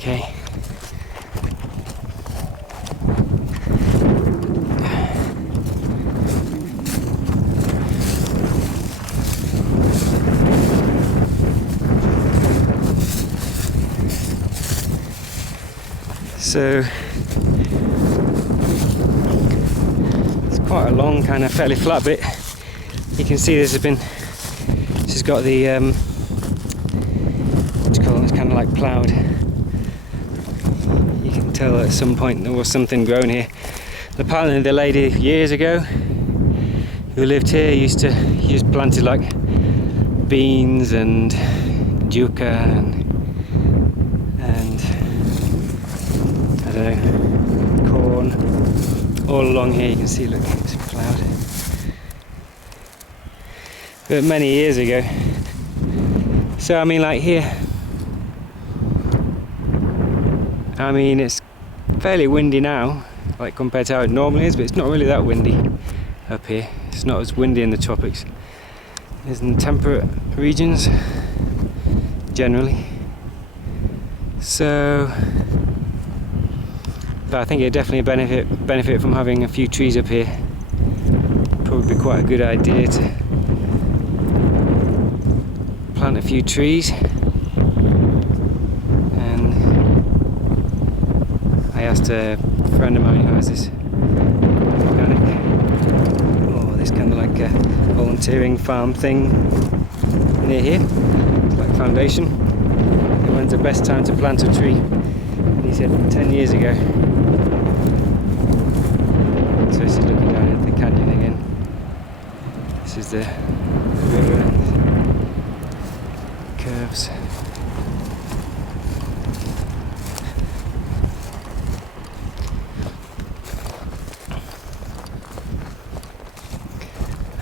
Okay. So it's quite a long, kind of fairly flat bit. You can see this has got the what do you call it? It's kind of like ploughed. You can tell at some point there was something growing here. Apparently the lady years ago who lived here used planted like beans and yucca and I don't know, corn all along here. You can see, look, it's ploughed. But many years ago. So I mean, like here, I mean, it's fairly windy now, like compared to how it normally is, but it's not really that windy up here. It's not as windy in the tropics as in the temperate regions generally. So, but I think it'd definitely benefit from having a few trees up here. Probably be quite a good idea to plant a few trees. And I asked a friend of mine who has this organic, or this kind of like a volunteering farm thing near here. It's like foundation. And when's the best time to plant a tree? And he said 10 years ago. So this is looking down at the canyon again. This is the river and curves.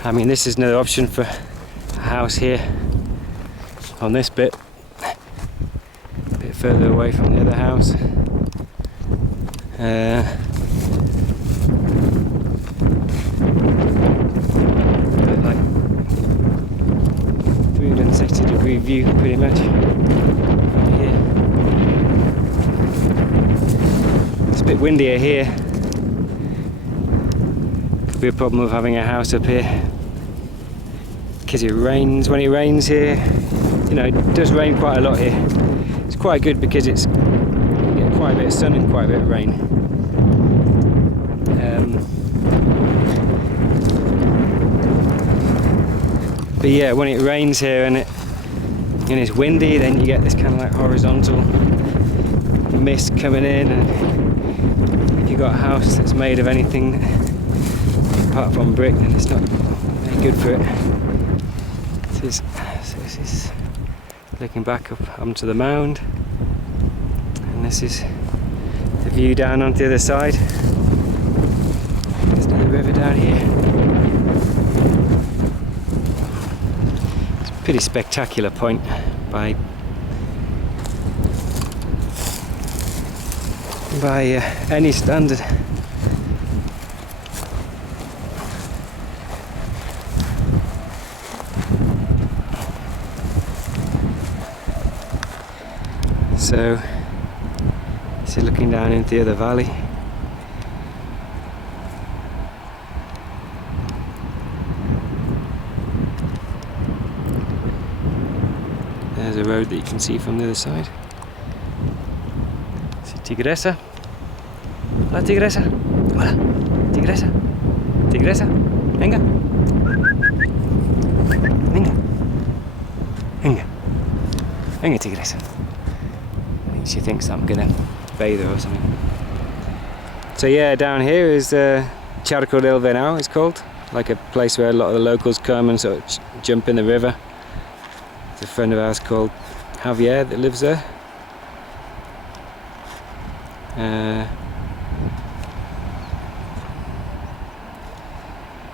I mean, this is another option for a house here on this bit, a bit further away from the other house. But like 360-degree view, pretty much from here. It's a bit windier here. Could be a problem of having a house up here. Because it rains. When it rains here, you know, it does rain quite a lot here. It's quite good because you get quite a bit of sun and quite a bit of rain. But yeah, when it rains here and it's windy, then you get this kind of like horizontal mist coming in, and if you've got a house that's made of anything apart from brick, then it's not very good for it. So this is looking back up onto the mound, and this is the view down onto the other side. There's another river down here. It's a pretty spectacular point by any standard. So this is looking down into the other valley. There's a road that you can see from the other side. See tigresa. Hola tigresa. Hola tigresa. Tigresa. Venga. Venga. Venga. Venga tigresa. She thinks I'm gonna bathe her or something. So yeah, down here is Charco del Venao, it's called. Like a place where a lot of the locals come and sort of jump in the river. There's a friend of ours called Javier that lives there.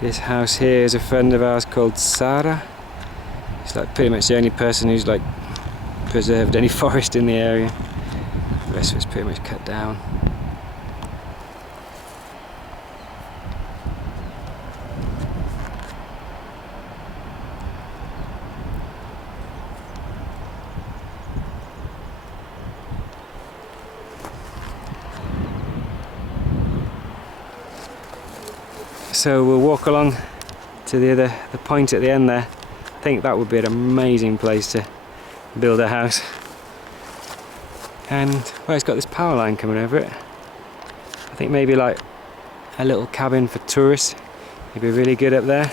This house here is a friend of ours called Sara. She's like pretty much the only person who's like preserved any forest in the area. The rest of it's pretty much cut down. So we'll walk along to the point at the end there. I think that would be an amazing place to build a house. And well, it's got this power line coming over it. I think maybe like a little cabin for tourists would be really good up there.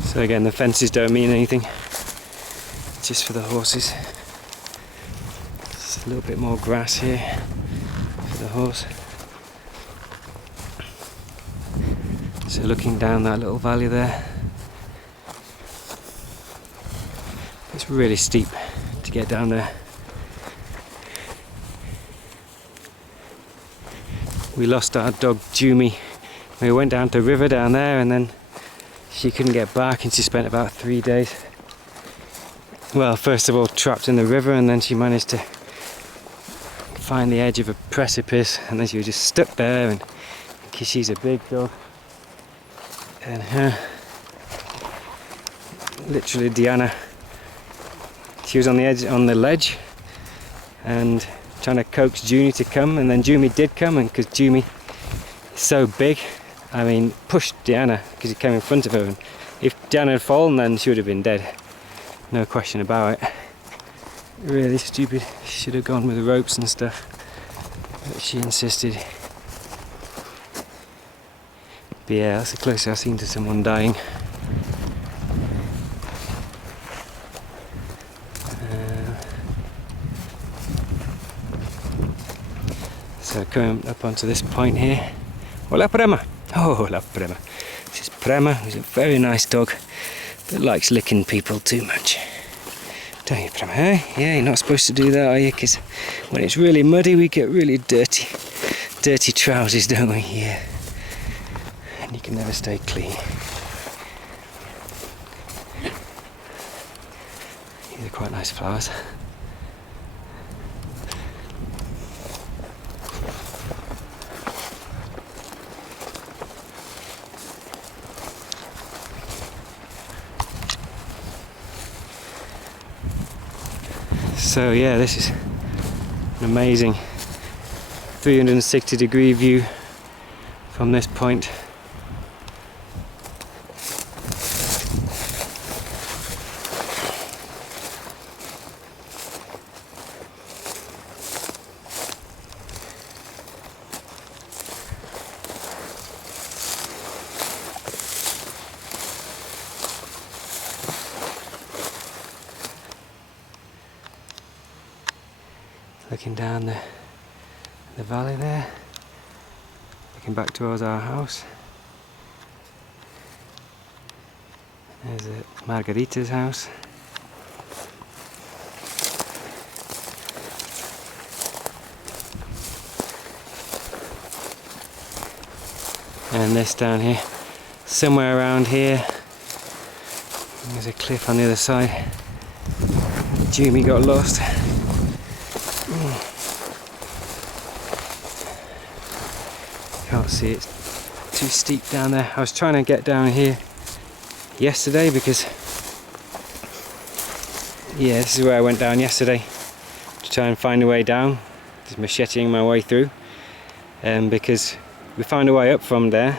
So again, the fences don't mean anything, just for the horses. Just a little bit more grass here for the horse. So looking down that little valley there, it's really steep to get down there. We lost our dog Jumi. We went down to the river down there, and then she couldn't get back, and she spent about 3 days, well, first of all trapped in the river, and then she managed to find the edge of a precipice, and then she was just stuck there. And because she's a big dog, and her, literally Diana, she was on the edge, on the ledge, and trying to coax Jumi to come, and then Jumi did come, and because Jumi is so big, I mean, pushed Diana because he came in front of her, and if Diana had fallen, then she would have been dead, no question about it. Really stupid. She should have gone with the ropes and stuff, but she insisted. But yeah, that's the closest I've seen to someone dying. So coming up onto this point here. Hola Prema! Oh, hola Prema. This is Prema, who's a very nice dog, but likes licking people too much. Don't you, Prema, eh? Yeah, you're not supposed to do that, are you? Because when it's really muddy, we get really dirty trousers, don't we? Yeah. And you can never stay clean. These are quite nice flowers. So yeah, this is an amazing 360-degree view from this point. Looking down the valley there, looking back towards our house. There's Margarita's house. And this down here, somewhere around here, there's a cliff on the other side. Jumi got lost. Can't see, it's too steep down there. I was trying to get down here yesterday because, yeah, this is where I went down yesterday to try and find a way down, just macheting my way through, because we found a way up from there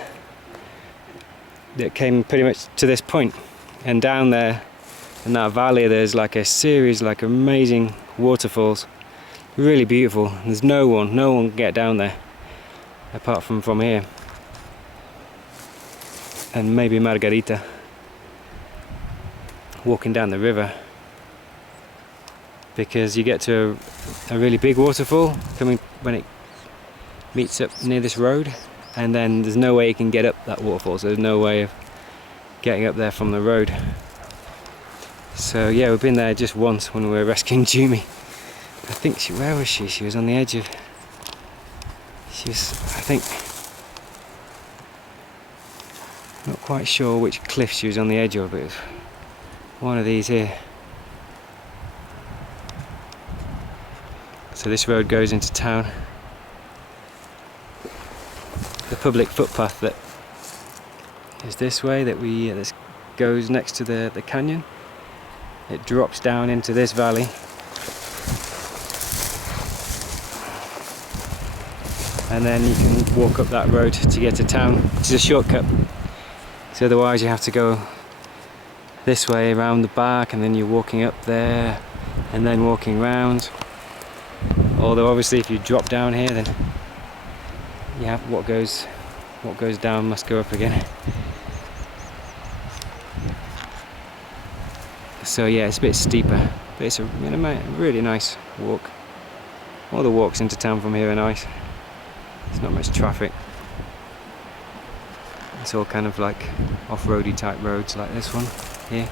that came pretty much to this point, and down there in that valley there's like a series, like amazing waterfalls, really beautiful. There's no one can get down there apart from here, and maybe Margarita walking down the river, because you get to a really big waterfall coming when it meets up near this road, and then there's no way you can get up that waterfall, so there's no way of getting up there from the road. So yeah, we've been there just once when we were rescuing Jumi. I think where was she? She was on the edge of, I think quite sure which cliff she was on the edge of, but it was one of these here. So this road goes into town. The public footpath that is this way, this goes next to the canyon. It drops down into this valley. And then you can walk up that road to get to town, which is a shortcut. So otherwise you have to go this way around the back, and then you're walking up there and then walking round. Although obviously if you drop down here, then yeah, what goes down must go up again. So yeah, it's a bit steeper, but it's a really nice walk. All the walks into town from here are nice. There's not much traffic. It's all kind of like off-roady type roads like this one here.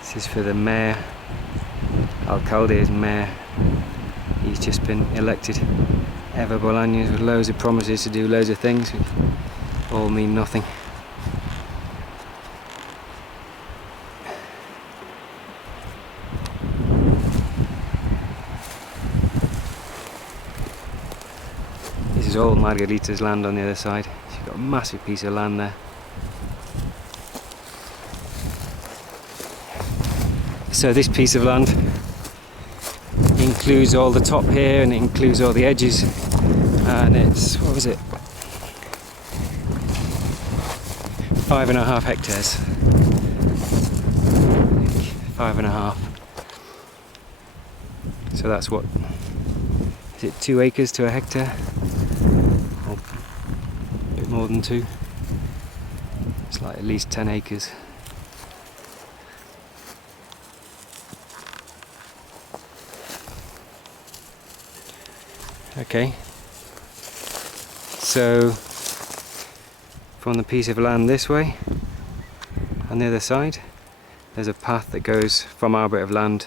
This is for the mayor. Alcalde is mayor. He's just been elected. Ever Bolaños with loads of promises to do loads of things which all mean nothing. This is all Margarita's land on the other side. She's got a massive piece of land there. So this piece of land includes all the top here, and it includes all the edges, and it's, what was it, 5.5 hectares. 5.5. So that's what, is it 2 acres to a hectare? Or a bit more than 2. It's like at least 10 acres. Okay, so from the piece of land this way, on the other side, there's a path that goes from our bit of land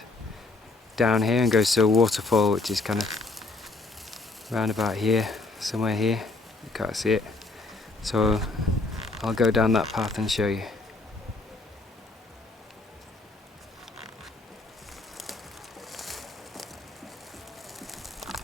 down here and goes to a waterfall, which is kind of round about here, somewhere here. You can't see it, so I'll go down that path and show you.